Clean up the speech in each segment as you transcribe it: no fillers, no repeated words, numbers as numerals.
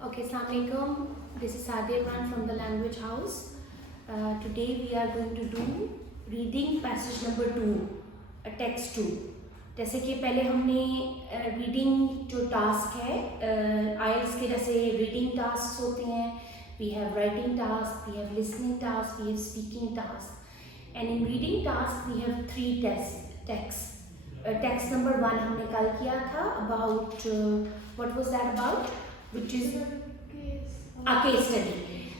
Okay, Assalamualaikum. This is Sadia Imran from the Language House. Today we are going to do reading passage number 2, a text 2. जैसे कि पहले हमने reading जो task है आइल्स के जैसे रीडिंग टास्क होते हैं, we have writing task, we have listening task, we have speaking task and in reading task we have 3 text number 1 हमने कल किया था about what was that about which is a case study,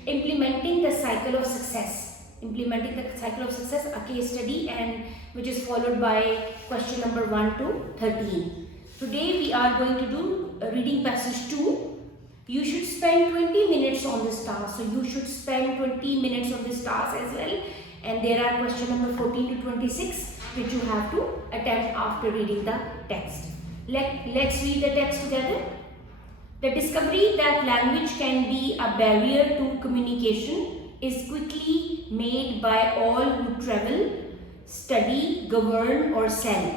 implementing the cycle of success, a case study, and which is followed by question number 1 to 13. Today we are going to do reading passage 2. You should spend 20 minutes on this task, so you should spend 20 minutes on this task as well, and there are question number 14 to 26 which you have to attempt after reading the text. Let's read the text together. The discovery that language can be a barrier to communication is quickly made by all who travel, study, govern or sell.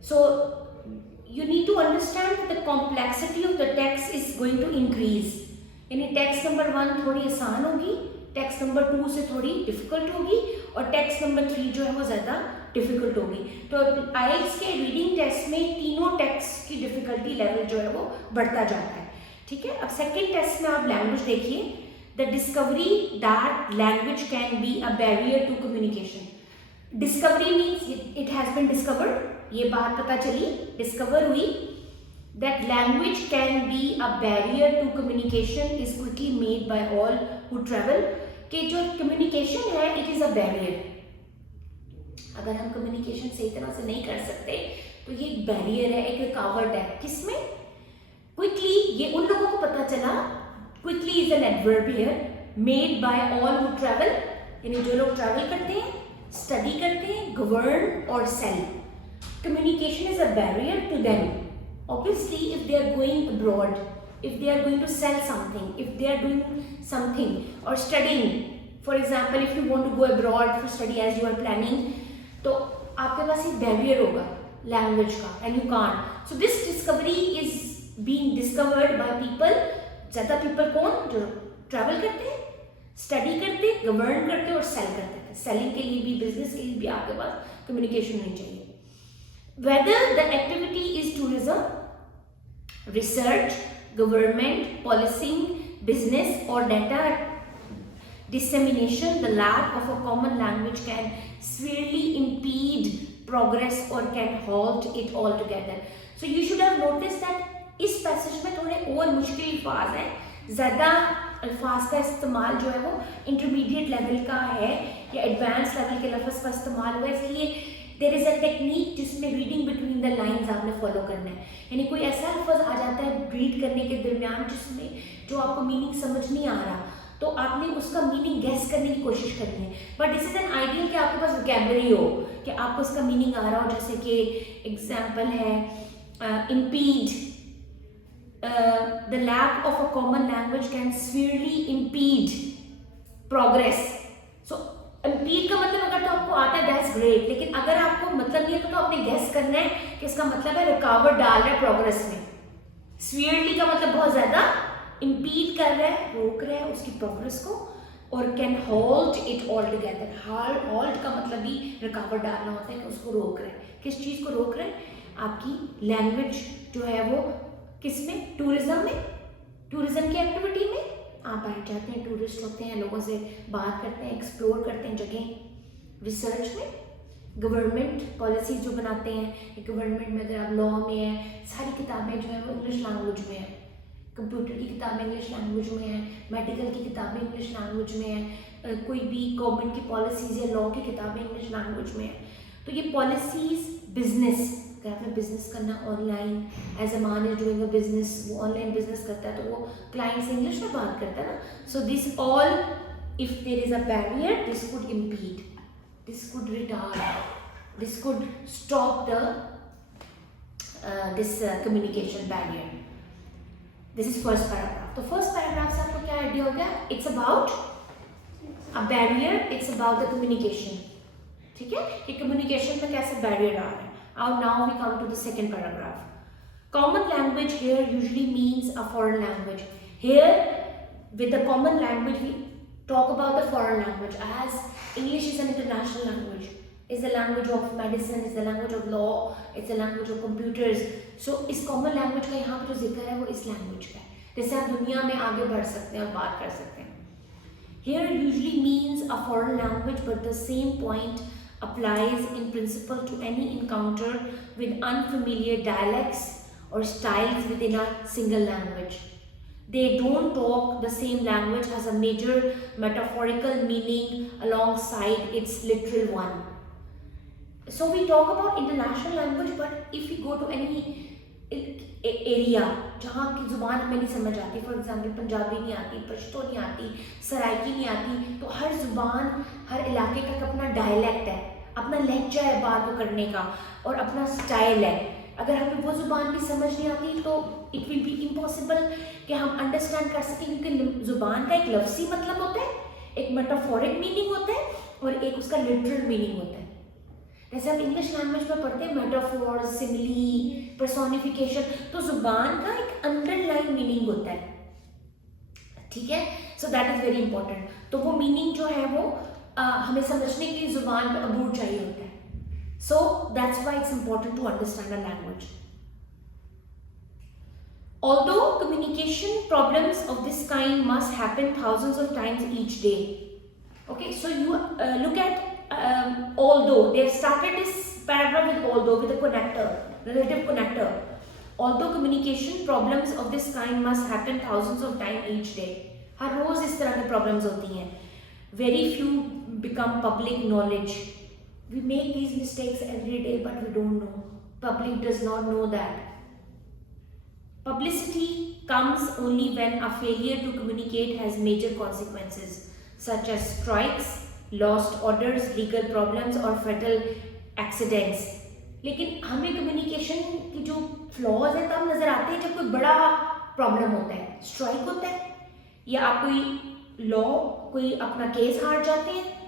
So you need to understand that the complexity of the text is going to increase. यानी text number 1 थोड़ी आसान होगी, text number 2 से थोड़ी difficult होगी और text number 3 जो है वो ज़्यादा डिफिकल्ट होगी. तो आइल्स के रीडिंग टेस्ट में तीनों टेक्स्ट की डिफिकल्टी लेवल जो है वो बढ़ता जाता है. ठीक है. अब सेकेंड टेस्ट में आप लैंग्वेज देखिए. The discovery that language can be a barrier to communication. Discovery means it has been discovered, ये बात पता चली, डिस्कवर हुई. That language can be a barrier to communication is quickly made by all who travel. कि जो communication है it is a barrier. अगर हम कम्युनिकेशन सही तरह से नहीं कर सकते तो ये एक बैरियर है, एक रुकावट है. किसमें? क्विकली. ये उन लोगों को पता चला. Quickly is an adverb here. Made by all who travel, यानी जो लोग ट्रैवल करते हैं, स्टडी करते हैं, गवर्न और sell. Communication is a barrier to them. Obviously if they are going abroad, if they are going to sell something, if they are doing something or studying, for example if you want to go abroad for study as you are planning, तो आपके पास एक barrier होगा language का and you can't. So this discovery is being discovered by people. ज़्यादा people कौन? जो travel करते हैं, स्टडी करते हैं, गवर्न करते हैं और सेल करते हैं. सेलिंग के लिए भी, बिजनेस के लिए भी आपके पास कम्युनिकेशन होनी चाहिए. Whether the activity is tourism, research, government, policing, business or data dissemination, the lack of a common language can severely impede progress or can halt it altogether. So you should have noticed that इस passage में थोड़े और मुश्किल अल्फाज हैं. ज़्यादा अल्फाज का इस्तेमाल जो है वो इंटरमीडिएट लेवल का है या एडवांस लेवल के लफ्ज़ का इस्तेमाल हुआ है. इसलिए देयर इज़ अ टेक्निक जिसमें रीडिंग बिटवीन द लाइंस आपने फॉलो करना है. यानी कोई ऐसा लफ्ज़ आ जाता है रीड करने के दरमियान जिसमें जो आपको मीनिंग समझ नहीं आ रहा, तो आपने उसका मीनिंग गेस करने की कोशिश करनी है. But this is an ideal कि आपके पास वोकैबुलरी हो, कि आपको उसका मीनिंग आ रहा हो. जैसे कि एग्जाम्पल है impede, the lack of a common language can severely impede progress. So impede का मतलब अगर तो आपको आता है दैट्स ग्रेट, लेकिन अगर आपको मतलब नहीं आता तो आपने गेस करना है कि इसका मतलब है रुकावट डाल रहा है प्रोग्रेस में. सीवियरली का मतलब बहुत ज़्यादा, इम्पीड कर रहा है, रोक रहा है उसकी प्रोग्रेस को. और can halt it all together. Halt का मतलब भी रुकावट डालना होता है कि उसको रोक रहा है. किस चीज़ को रोक रहा है? आपकी लैंग्वेज जो है वो किस में? टूरिज्म में. टूरिज्म की एक्टिविटी में आप बैठ जाते हैं, टूरिस्ट होते हैं, लोगों से बात करते हैं, एक्सप्लोर करते हैं जगह. रिसर्च में, गवर्नमेंट पॉलिसीज जो बनाते हैं, गवर्नमेंट में अगर आप लॉ में है, सारी किताबें जो है वो इंग्लिश लैंग्वेज में है. कंप्यूटर की किताबें इंग्लिश लैंग्वेज में है, मेडिकल की किताबें इंग्लिश लैंग्वेज में है, कोई भी गवर्नमेंट की पॉलिसीज़ या लॉ की किताबें इंग्लिश लैंग्वेज में है. तो ये पॉलिसीज़, बिजनेस, अगर आपने बिजनेस करना online, as a man is doing a business, वो ऑनलाइन बिजनेस करता है तो वो क्लाइंट से इंग्लिश में बात करता है ना. So this all, if there is a barrier, this could impede, this could retard, this could stop the this communication barrier. This is first paragraph. तो फर्स्ट पैराग्राफ से आपको क्या आइडिया हो गया? It's about a barrier, it's about the communication. ठीक है, कि communication में कैसे बैरियर आ रहा है. Now we come to the second paragraph. Common language here usually means a foreign language. Here, with the common language, we talk about the foreign language, as English is an international language. It's the language of medicine, it's the language of law, it's the language of computers. So इस common language का यहाँ पे जो जिक्र है वो इस language का है, जिससे आप दुनिया में आगे बढ़ सकते हैं और बात कर सकते हैं. Here usually means a foreign language, but the same point applies in principle to any encounter with unfamiliar dialects or styles within a single language. They don't talk the same language, has a major metaphorical meaning alongside its literal one. So we talk about international language, but if we go to any area जहाँ की ज़ुबान हमें नहीं समझ आती, for example Punjabi नहीं आती, पश्तो नहीं आती, सराइकी नहीं आती, तो हर ज़ुबान हर इलाके का एक अपना डायलेक्ट है, अपना लहजा है बात करने का और अपना स्टाइल है. अगर हमें वो ज़ुबान भी समझ नहीं आती तो इट विल बी इम्पॉसिबल कि हम अंडरस्टैंड कर सकें, क्योंकि ज़ुबान का एक लफ्ज़ी मतलब होता है, एक मेटाफोरिक मीनिंग होता है और एक उसका लिटरल मीनिंग होता है. जैसे हम इंग्लिश लैंग्वेज में पढ़ते हैं मेटाफोर, सिमिली, पर्सोनिफिकेशन, तो ज़ुबान का एक अंडरलाइन मीनिंग होता है. ठीक है, so that is very important. तो वो मीनिंग जो है वो हमें समझने के लिए ज़ुबान पे अबूर चाहिए होता है. So that's why it's important to understand a language. Although communication problems of this kind must happen thousands of times each day. Okay, so you look at although. They have started this paragraph with although, with a connector, relative connector. Although communication problems of this kind must happen thousands of times each day. हर रोज इस तरह के problems होती हैं. Very few become public knowledge. We make these mistakes every day, but we don't know. Public does not know that. Publicity comes only when a failure to communicate has major consequences, such as strikes, lost orders, legal problems or fatal accidents. लेकिन हमें communication की जो flaws हैं तब नजर आते हैं जब कोई बड़ा problem होता है, strike होता है, या आप कोई law, कोई अपना case हार जाते हैं,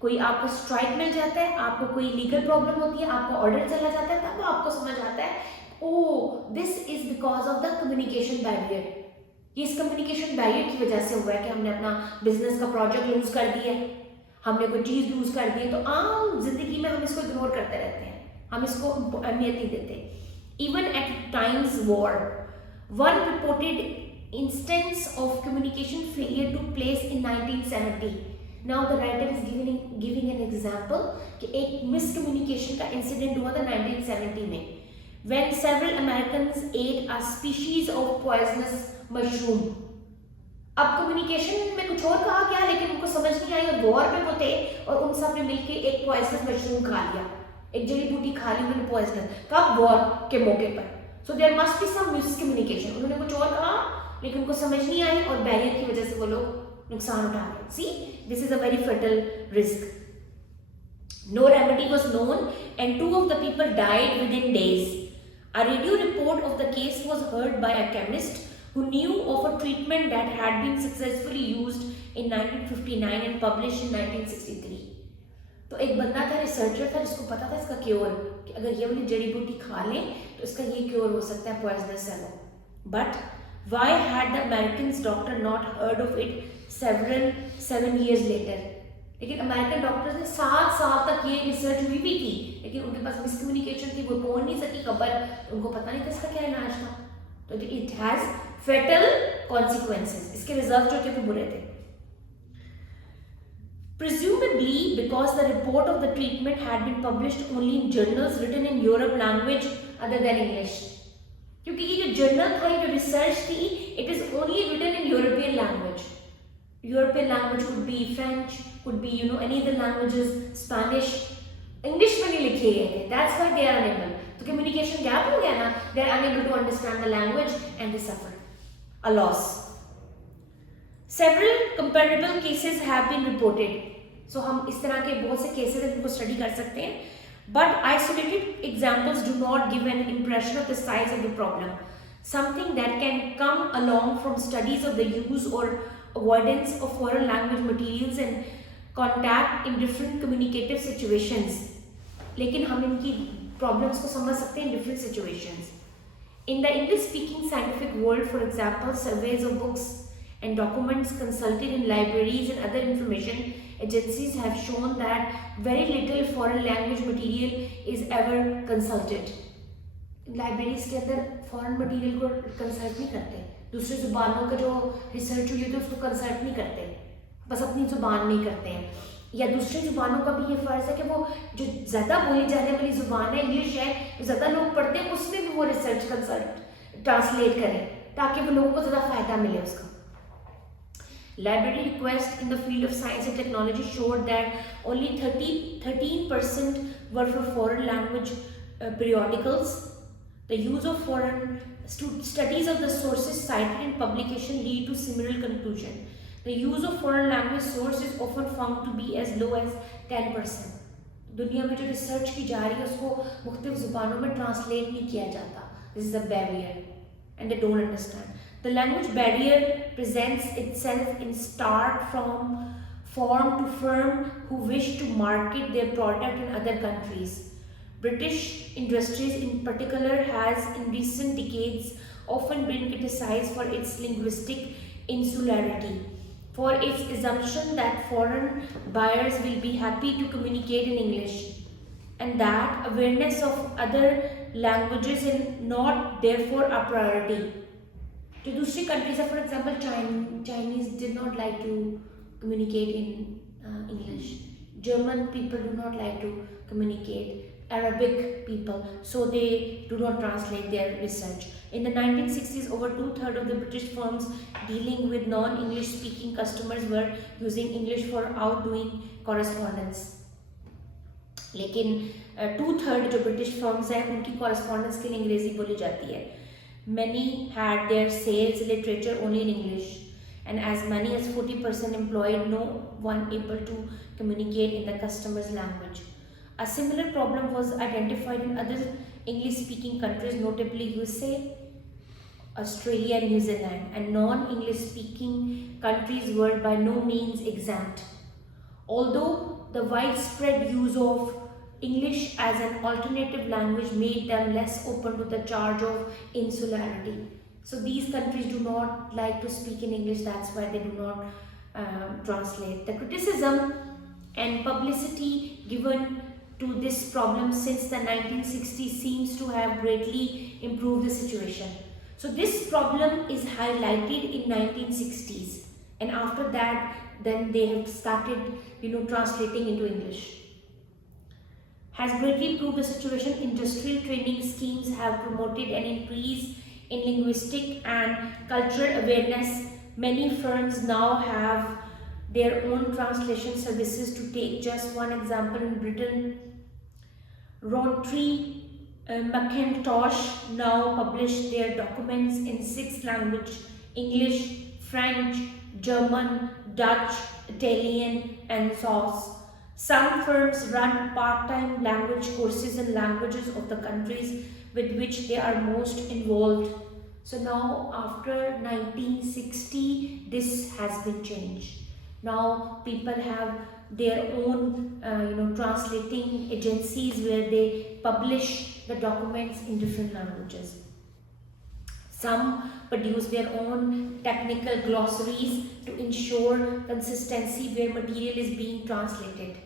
कोई आपको स्ट्राइक मिल जाता है, आपको कोई लीगल प्रॉब्लम होती है, आपको ऑर्डर चला जाता है, तब आपको समझ आता है oh this is because of the communication barrier. ये इस कम्युनिकेशन बैरियर की वजह से हुआ है कि हमने अपना बिजनेस का प्रोजेक्ट लूज कर दिया है, हमने कोई चीज़ लूज कर दी है. तो आम जिंदगी में हम इसको इग्नोर करते रहते हैं, हम इसको अहमियत नहीं देते. Even at times war, one reported instance of communication failure to place in 1970. Now the writer is giving an example कि एक miscommunication का incident हुआ था 1970 में, when several Americans ate a species of poisonous mushroom. अब communication में कुछ और कहा गया लेकिन उनको समझ नहीं आई और वॉर पे वो थे और उन सब ने मिलके एक poisonous mushroom खा लिया, एक जड़ी बूटी खा ली उन्होंने poisonous. कब? वॉर के मौके पर. So there must be some miscommunication. उन्होंने कुछ और कहा लेकिन उनको समझ नहीं आई और बैरियर की वजह से वो लोग नुकसान उठा रहे. See, this is a very fatal risk. No remedy was known and 2 of the people died within days. A radio report of the case was heard by a chemist who knew of a treatment that had been successfully used in 1959 and published in 1963. तो एक बंदा था, researcher था, जिसको पता था इसका cure, कि अगर ये वाली जड़ी बूटी खा लें तो इसका ये क्योर हो सकता है, पॉइजनस है वो. But why had the Americans doctor not heard of it 7 years later? लेकिन अमेरिकन डॉक्टर्स ने 7 साल तक ये रिसर्च हुई भी थी, लेकिन उनके पास मिसकम्युनिकेशन थी, वो पहुंच नहीं सकी खबर, उनको पता नहीं था इसका क्या इलाज था. तो इट हैज फेटल कॉन्सिक्वेंसेस, इसके रिजल्ट जो थे बुरे थे. Presumably because the report of the treatment had been published only in journals written in Europe language other than English. क्योंकि ये जो जर्नल था, ये जो रिसर्च थी, it is only written in European language. European language could be French, could be any other languages, Spanish, English में नहीं लिखे गए थे. That's why they are unable. तो कम्युनिकेशन गैप हो गया ना, they are unable to understand the language and they suffer a loss. Several comparable cases have been reported. So हम इस तरह के बहुत से केसेस हैं जिनको स्टडी कर सकते हैं. But isolated examples do not give an impression of the size of the problem. Something that can come along from studies of the use or avoidance of foreign language materials and contact in different communicative situations. लेकिन हम इनकी problems को समझ सकते हैं in different situations. In the English-speaking scientific world, for example, surveys of books and documents consulted in libraries and other information agencies have shown that very little foreign language material is ever consulted. Libraries के अंदर foreign material को consult नहीं करते, दूसरी ज़ुबानों का जो research हुई है तो उसको कंसल्ट नहीं करते, बस अपनी ज़ुबान नहीं करते हैं। या दूसरी ज़ुबानों का भी ये फ़र्ज़ है कि वो जो ज़्यादा बोली जाने वाली ज़ुबान है, इंग्लिश है, जो ज़्यादा लोग पढ़ते हैं, उसमें भी वो रिसर्च कंसल्ट ट्रांसलेट करें ताकि वो लोगों को ज़्यादा फ़ायदा मिले उसका। Library requests in the field of science and technology showed that only 13% were for foreign language periodicals. The use of foreign studies of the sources cited in publication lead to similar conclusion. The use of foreign language source is often found to be as low as 10%. दुनिया में जो research की जा रही है उसको मुख्तलिफ ज़ुबानों में ट्रांसलेट नहीं किया जाता. This is a barrier and they don't understand. The language barrier presents itself in stark form to firms who wish to market their product in other countries. British industries in particular has in recent decades often been criticized for its linguistic insularity, for its assumption that foreign buyers will be happy to communicate in English, and that awareness of other languages is not therefore a priority. जो दूसरी countries है, for example Chinese did not like to communicate in English, German people do not like to communicate, Arabic people, so they do not translate their research. In the 1960s, over 2/3 of the British firms dealing with non-English speaking customers were using English for outgoing correspondence. लेकिन 2/3 जो British firms हैं उनकी correspondence के लिए अंग्रेजी बोली जाती है. Many had their sales literature only in English, and as many as 40% employed no one able to communicate in the customer's language. A similar problem was identified in other English-speaking countries, notably USA, Australia, and New Zealand, and non-English-speaking countries were by no means exempt. Although the widespread use of English as an alternative language made them less open to the charge of insularity. So these countries do not like to speak in English, that's why they do not translate. The criticism and publicity given to this problem since the 1960s seems to have greatly improved the situation. So this problem is highlighted in 1960s, and after that then they have started translating into English. Has greatly improved the situation. Industrial training schemes have promoted an increase in linguistic and cultural awareness. Many firms now have their own translation services. To take just one example, in Britain, Rowntree Mackintosh now publish their documents in 6 languages: English, French, German, Dutch, Italian, and Saus. Some firms run part-time language courses in languages of the countries with which they are most involved. So now after 1960, this has been changed. Now people have their own translating agencies where they publish the documents in different languages. Some produce their own technical glossaries to ensure consistency where material is being translated.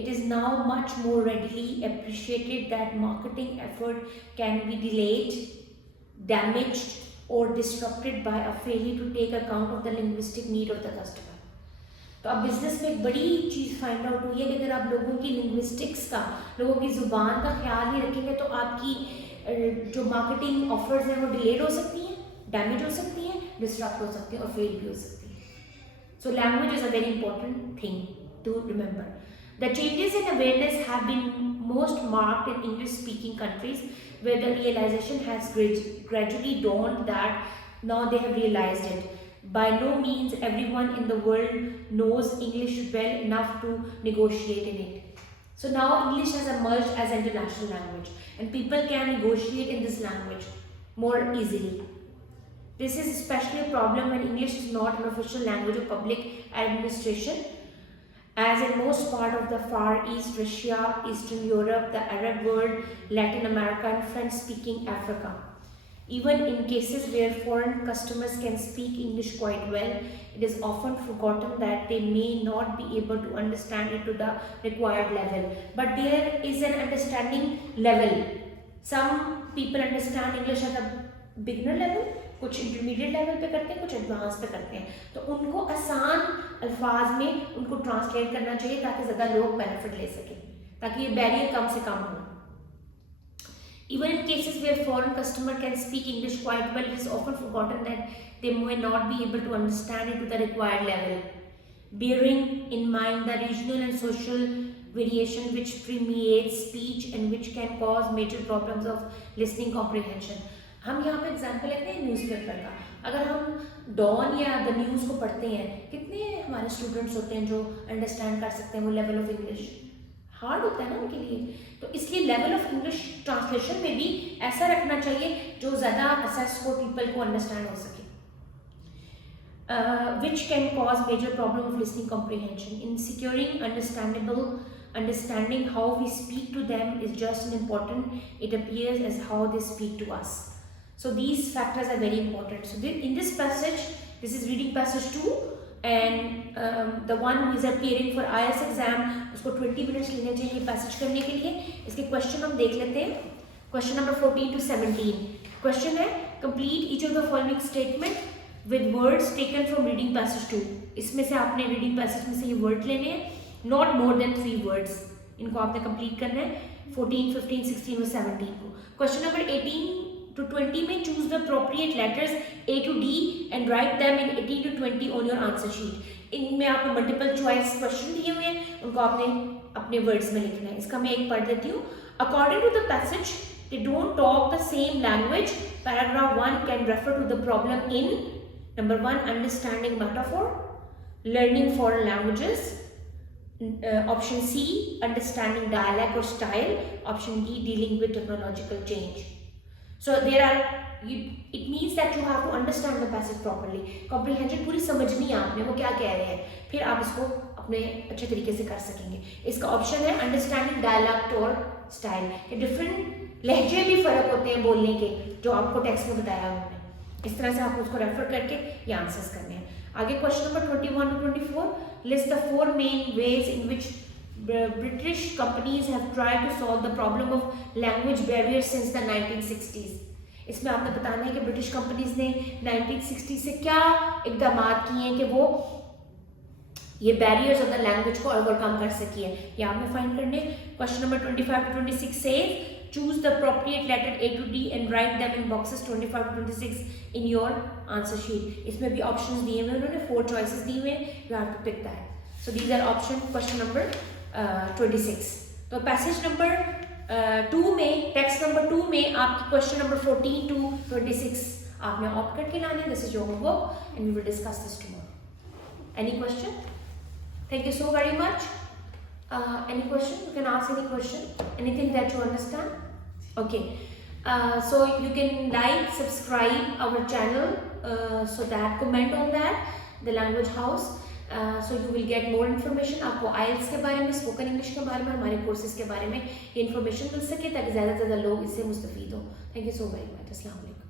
It is now much more readily appreciated that marketing effort can be delayed, damaged, or disrupted by a failure to take account of the linguistic need of the customer. तो अब business में एक बड़ी चीज़ find out हुई है कि अगर आप लोगों की लिंग्विस्टिक्स का, लोगों की ज़ुबान का ख्याल नहीं रखेंगे तो आपकी जो मार्केटिंग ऑफर्स हैं वो डिलेड हो सकती हैं, डैमेज हो सकती हैं, डिस्ट्रप्ट हो सकती हैं और फेल भी हो सकती हैं. So language is a very important thing to remember. The changes in awareness have been most marked in English speaking countries where the realization has gradually dawned that now they have realized it. By no means everyone in the world knows English well enough to negotiate in it. So now English has emerged as an international language and people can negotiate in this language more easily. This is especially a problem when English is not an official language of public administration, as in most part of the Far East, Russia, Eastern Europe, the Arab world, Latin America, and French-speaking Africa. Even in cases where foreign customers can speak English quite well, it is often forgotten that they may not be able to understand it to the required level. But there is an understanding level. Some people understand English at a beginner level, कुछ intermediate level पे करते हैं, कुछ advance पे करते हैं. तो उनको आसान अल्फाज में उनको ट्रांसलेट करना चाहिए ताकि ज़्यादा लोग बेनिफिट ले सकें, ताकि ये बैरियर कम से कम हो. Even in cases where foreign customer can speak English quite well, it is often forgotten that they may not be able to understand it to the required level. Bearing in mind the regional and social variation which permeates speech and which can cause major problems of listening comprehension. हम यहाँ पे example लेते हैं newspaper का. अगर हम don या the news को पढ़ते हैं, कितने हमारे स्टूडेंट्स होते हैं जो अंडरस्टैंड कर सकते हैं वो लेवल ऑफ इंग्लिश. हार्ड होता है ना उनके लिए. तो इसलिए लेवल ऑफ इंग्लिश ट्रांसलेशन में भी ऐसा रखना चाहिए जो ज़्यादा असेस हो, पीपल को अंडरस्टैंड हो सके. Which can cause major problem of listening comprehension. In securing understanding how we speak to them is just as important, it appears, as how they speak to us. So these factors are very important. So in this passage, this is reading passage 2, and the one who is appearing for IELTS exam, उसको 20 minutes लेने चाहिए passage करने के लिए. इसके question हम देख लेते हैं. Question number 14 to 17. क्वेश्चन है complete each of the following statement with words taken from reading passage 2. इसमें से आपने reading passage में से ये वर्ड लेने हैं, not more than 3 words. इनको आपने complete करना है 14, 15, 16 और 17 को. क्वेश्चन नंबर 18 to 20 में choose the appropriate letters A to D and write them in 18 to 20 on your answer sheet. इनमें आपको मल्टीपल चॉइस क्वेश्चन दिए हुए हैं, उनको आपने अपने वर्ड्स में लिखना है. इसका मैं एक पढ़ देती हूँ. According to the passage, they don't talk the same language. Paragraph 1 can refer to the problem in number 1, understanding metaphor, learning foreign languages. Option C, understanding dialect or style. Option D, dealing with technological change. So there are, it means that you have to understand the passage properly. Comprehension पूरी समझनी है आपने वो क्या कह रहे हैं, फिर आप इसको अपने अच्छे तरीके से कर सकेंगे. इसका ऑप्शन है अंडरस्टैंडिंग डायलैक्ट और स्टाइल. ये डिफरेंट लहजे भी फ़र्क होते हैं बोलने के, जो आपको टेक्स्ट में बताया उन्होंने. इस तरह से आपको उसको रेफर करके ये आंसर्स करने हैं. आगे question number 21 to 24. List the 4 main ways in which British companies have tried to solve the problem of language barriers since the 1960s. इसमें आपने बताना है कि ब्रिटिश कंपनीज ने 1960 से क्या इकदाम किए हैं कि वो ये बैरियर्स ऑफ द लैंग्वेज को ओवरकम कर सकी है. ये आपने फाइंड करने. क्वेश्चन नंबर 25 to 26 से choose the appropriate letter A to D and write them in boxes 25 to 26 in your answer sheet. इसमें भी ऑप्शंस दिए हुए उन्होंने, 4 choices दिए हुए हैं. You have to pick that. So these are option question number 26. तो पैसेज नंबर 2 में, टेक्स्ट नंबर 2 में आपकी क्वेश्चन नंबर 14 to 26 आपने ऑप्ट करके लाने. This is your homework and we will discuss this tomorrow. Any question? Thank you so very much. Any question? You can ask any question. Anything that you understand? Okay. So you can like, subscribe our channel, so that comment on that, the Language House. So you will get more information. आपको IELTS के बारे में, spoken English के बारे में, हमारे courses के बारे में इन्फॉर्मेशन मिल सके ताकि ज़्यादा से ज़्यादा लोग इससे मुस्तफ़ीद हो. Thank you so very much. अस्सलाम वालेकुम.